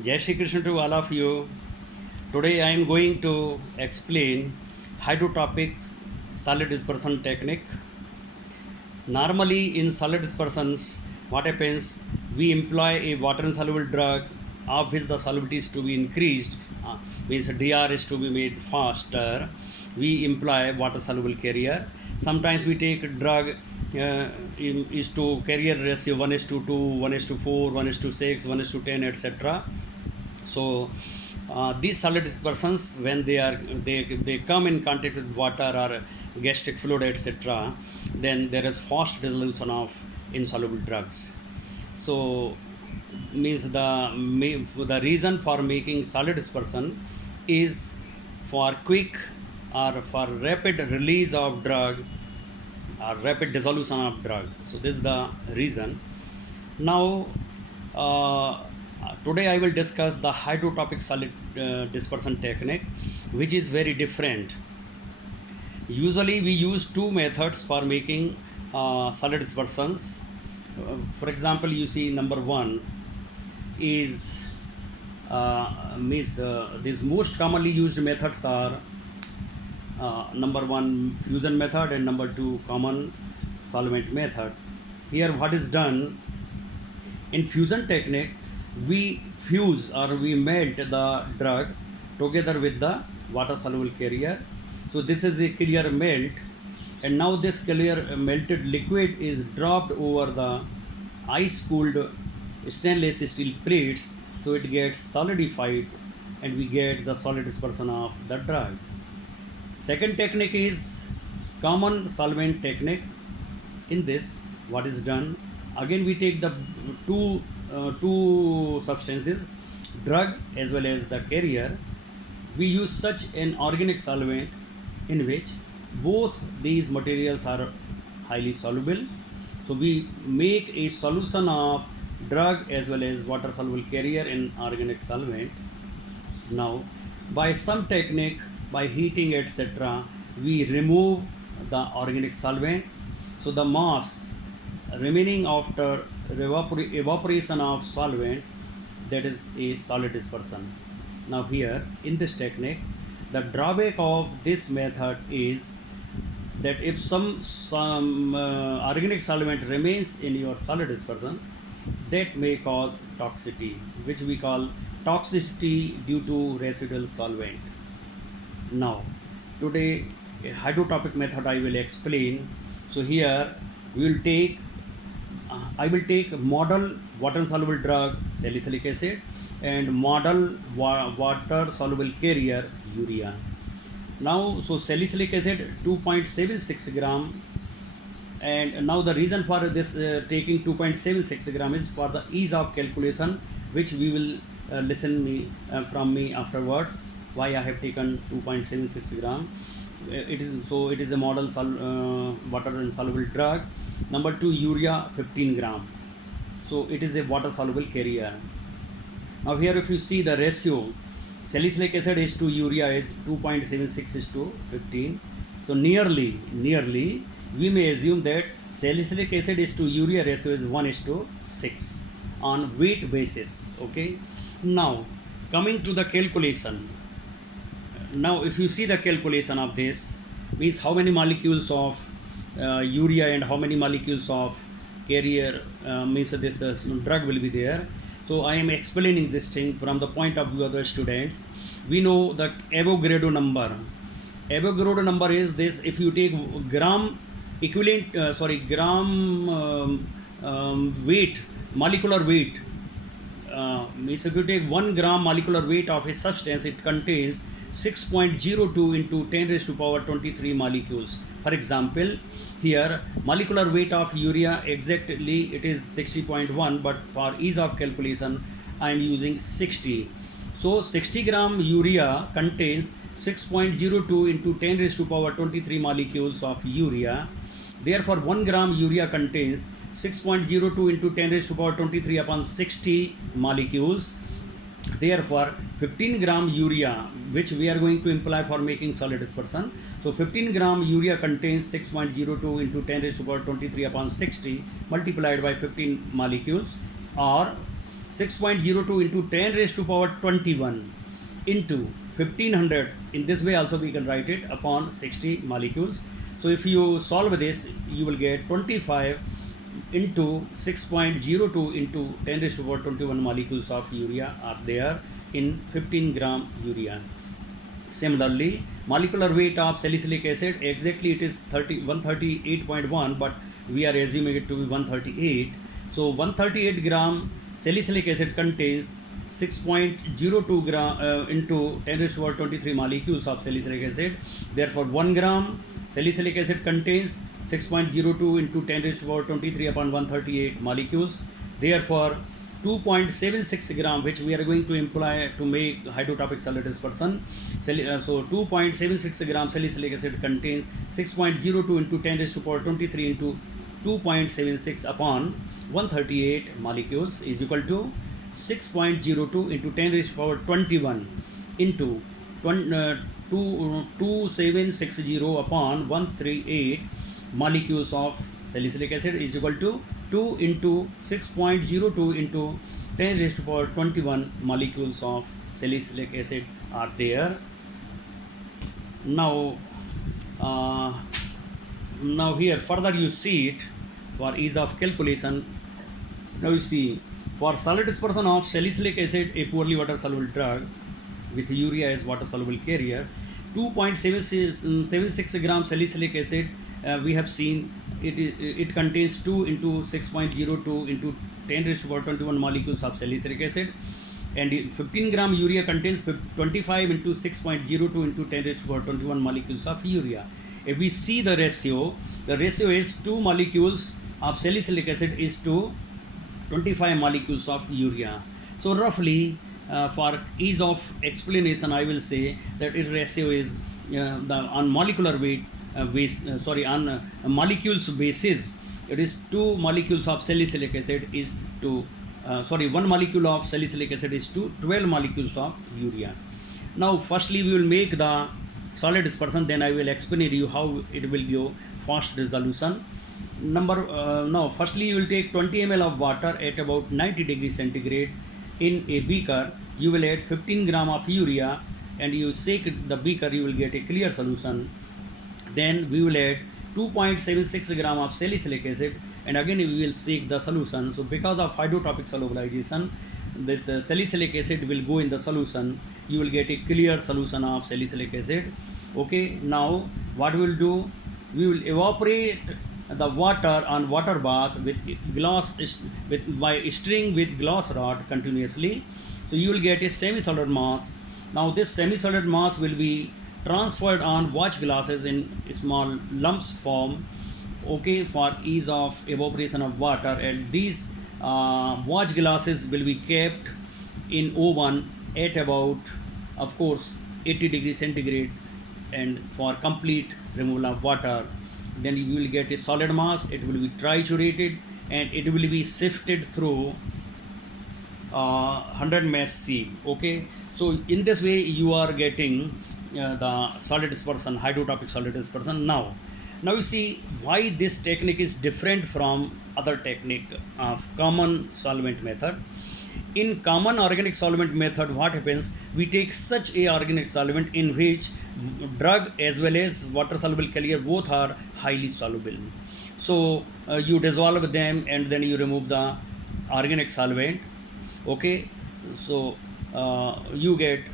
Jai Shri Krishna to all of you. Today I am going to explain hydrotopic solid dispersion technique. Normally in solid dispersions, what happens? We employ a water insoluble drug of which the solubility is to be increased, means DR is to be made faster. We employ water soluble carrier. Sometimes we take a drug is to carrier ratio 1 is to 2, 1 is to 4, 1 is to 6, 1 is to 10, etc. So these solid dispersions, when they come in contact with water or gastric fluid, etc., then there is fast dissolution of insoluble drugs. So means the reason for making solid dispersion is for quick or for rapid release of drug or rapid dissolution of drug. So this is the reason. Now today I will discuss the hydrotopic solid dispersion technique, which is very different. Usually we use two methods for making solid dispersions. For example, you see number one is these most commonly used methods are number one fusion method and number two common solvent method. Here what is done in fusion technique, we fuse or we melt the drug together with the water soluble carrier. So this is a clear melt, and now this clear melted liquid is dropped over the ice cooled stainless steel plates, so it gets solidified and we get the solid dispersion of the drug. Second technique is common solvent technique. In this, what is done? Again, we take the two substances, drug as well as the carrier. We use such an organic solvent in which both these materials are highly soluble. So we make a solution of drug as well as water soluble carrier in organic solvent. Now, by some technique, by heating etc., we remove the organic solvent. So the mass remaining after evaporation of solvent, that is a solid dispersion. Now here in this technique, the drawback of this method is that if some organic solvent remains in your solid dispersion, that may cause toxicity, which we call toxicity due to residual solvent. Now today a hydrotopic method I will explain. So here we will take I will take model water soluble drug salicylic acid and model water soluble carrier urea. Now so salicylic acid 2.76 gram, and now the reason for this taking 2.76 gram is for the ease of calculation, which we will listen from me afterwards why I have taken 2.76 gram. It is a model water insoluble drug. Number two, urea 15 gram. So it is a water soluble carrier. Now here if you see the ratio, salicylic acid is to urea is 2.76 is to 15. So nearly we may assume that salicylic acid is to urea ratio is 1 is to 6 on weight basis. Okay. Now coming to the calculation. Now if you see the calculation of this, means how many molecules of urea and how many molecules of carrier means this drug will be there. So I am explaining this thing from the point of view of the students. We know that Avogadro number. Avogadro number is this: if you take gram equivalent, weight, molecular weight. Means if you take 1 gram molecular weight of a substance, it contains 6.02 into 10 raised to power 23 molecules. For example, here molecular weight of urea exactly it is 60.1, but for ease of calculation I am using 60. So 60 gram urea contains 6.02 into 10 raised to power 23 molecules of urea. Therefore 1 gram urea contains 6.02 into 10 raised to power 23 upon 60 molecules. Therefore 15 gram urea, which we are going to imply for making solid dispersion. So 15 gram urea contains 6.02 into 10 raised to power 23 upon 60 multiplied by 15 molecules, or 6.02 into 10 raised to power 21 into 1500. In this way also we can write it upon 60 molecules. So if you solve this, you will get 25 into 6.02 into 10 raised to power 21 molecules of urea are there in 15 gram urea. Similarly, molecular weight of salicylic acid, exactly it is 138.1, but we are assuming it to be 138. So 138 gram salicylic acid contains 6.02 gram into 10 raised to power 23 molecules of salicylic acid. Therefore 1 gram salicylic acid contains 6.02 into 10 raised to power 23 upon 138 molecules. Therefore 2.76 gram, which we are going to imply to make hydrotrophic solid dispersion. So 2.76 gram salicylic acid contains 6.02 into 10 raised to power 23 into 2.76 upon 138 molecules is equal to 6.02 into 10 raised to power 21 into 2760 upon 138 molecules of salicylic acid is equal to 2 into 6.02 into 10 raised to power 21 molecules of salicylic acid are there. Now here further you see it for ease of calculation. Now you see, for solid dispersion of salicylic acid, a poorly water soluble drug with urea as water soluble carrier, 2.76 gram salicylic acid, we have seen it contains 2 into 6.02 into 10 raised to power 21 molecules of salicylic acid, and 15 gram urea contains 25 into 6.02 into 10 raised to power 21 molecules of urea. If we see the ratio is 2 molecules of salicylic acid is to 25 molecules of urea. So roughly, for ease of explanation, I will say that its ratio is on molecular weight on molecules basis, it is 2 molecules of salicylic acid is to 1 molecule of salicylic acid is to 12 molecules of urea. Now firstly we will make the solid dispersion, then I will explain you how it will give fast resolution. Now firstly you will take 20 ml of water at about 90 degrees centigrade in a beaker. You will add 15 gram of urea and you shake the beaker, you will get a clear solution. Then we will add 2.76 gram of salicylic acid and again we will shake the solution. So because of hydrotrophic solubilization, this salicylic acid will go in the solution. You will get a clear solution of salicylic acid. Okay, now what we will do, we will evaporate the water on water bath with by stirring with glass rod continuously. So you will get a semi-solid mass. Now this semi-solid mass will be transferred on watch glasses in small lumps form, okay, for ease of evaporation of water, and these watch glasses will be kept in oven at about, of course, 80 degrees centigrade and for complete removal of water. Then you will get a solid mass, it will be triturated and it will be sifted through 100 mesh sieve. Okay, so in this way you are getting the solid dispersion, hydrotrophic solid dispersion. Now you see why this technique is different from other technique of common solvent method. In common organic solvent method, what happens, we take such a organic solvent in which drug as well as water soluble carrier both are highly soluble. So you dissolve them and then you remove the organic solvent. Okay, so you get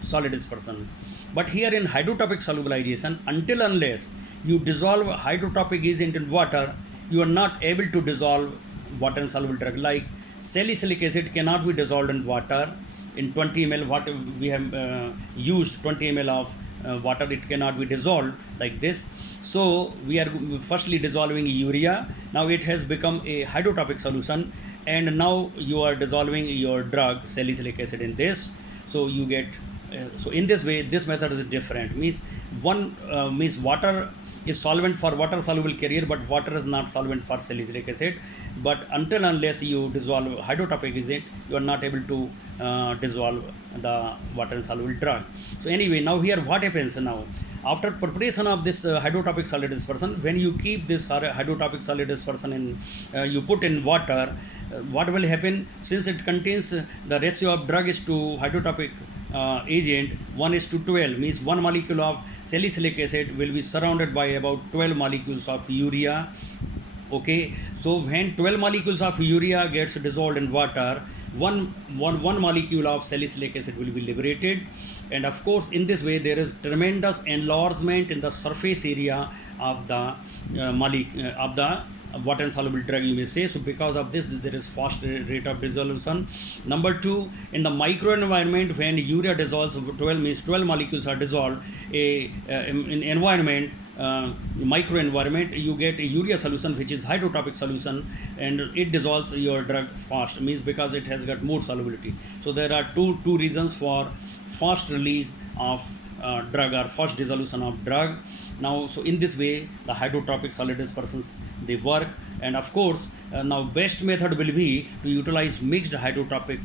solid dispersion. But here in hydrotrophic solubilization, until unless you dissolve hydrotrophic agent in water, you are not able to dissolve water insoluble drug. Like salicylic acid cannot be dissolved in water. In 20 ml water we have used 20 ml of water, it cannot be dissolved like this. So we are firstly dissolving urea. Now it has become a hydrotrophic solution and now you are dissolving your drug salicylic acid in this. So you get so in this way this method is different. Means one means water is solvent for water soluble carrier, but water is not solvent for salicylic acid. But until unless you dissolve hydrotrophic agent, you are not able to dissolve the water insoluble drug. So anyway, now here what happens now? After preparation of this hydrotrophic solid dispersion, when you keep this hydrotrophic solid dispersion in, you put in water, what will happen, since it contains the ratio of drug is to hydrotropic agent 1 is to 12, means 1 molecule of salicylic acid will be surrounded by about 12 molecules of urea. Okay, so when 12 molecules of urea gets dissolved in water, one molecule of salicylic acid will be liberated, and of course in this way there is tremendous enlargement in the surface area of the of the water insoluble drug, you may say. So because of this there is fast rate of dissolution. Number two, in the microenvironment, when urea dissolves, 12 means 12 molecules are dissolved in environment, microenvironment, you get a urea solution which is hydrotropic solution, and it dissolves your drug fast, means because it has got more solubility. So there are two reasons for fast release of drug or fast dissolution of drug. Now, so in this way the hydrotropic solid dispersants they work, and of course now best method will be to utilize mixed hydrotropic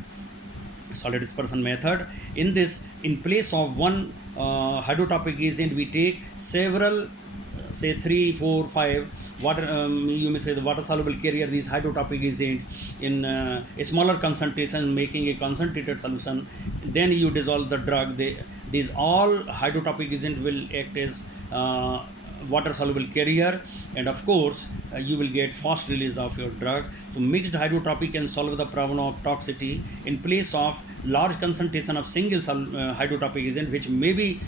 solid dispersion method. In this, in place of one hydrotropic agent, we take several, say 3, 4, 5 water, you may say the water soluble carrier, these hydrotropic agents in a smaller concentration, making a concentrated solution. Then you dissolve the drug. These all hydrotropic agent will act as water soluble carrier, and of course you will get fast release of your drug. So mixed hydrotropic can solve the problem of toxicity. In place of large concentration of single hydrotropic agent which may be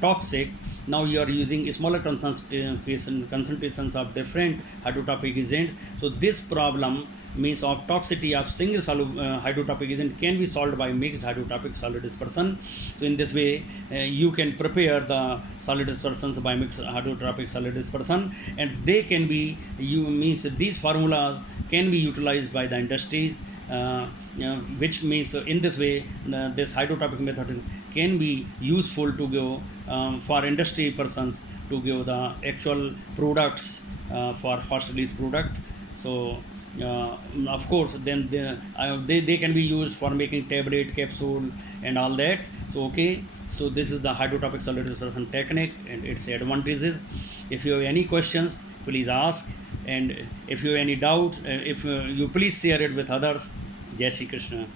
toxic, now you are using smaller concentrations of different hydrotropic agent. So this problem means of toxicity of single hydrotropic agent can be solved by mixed hydrotropic solid dispersion. So in this way you can prepare the solid dispersions by mixed hydrotropic solid dispersion, and they can be, means these formulas can be utilized by the industries, which means in this way this hydrotropic method can be useful to go for industry persons to give the actual products for fast release product. So of course then they can be used for making tablet, capsule and all that. So okay, so this is the hydrotropic solid dispersion technique and its advantages. If you have any questions, please ask, and if you have any doubt, if you please share it with others. Jai Shri Krishna.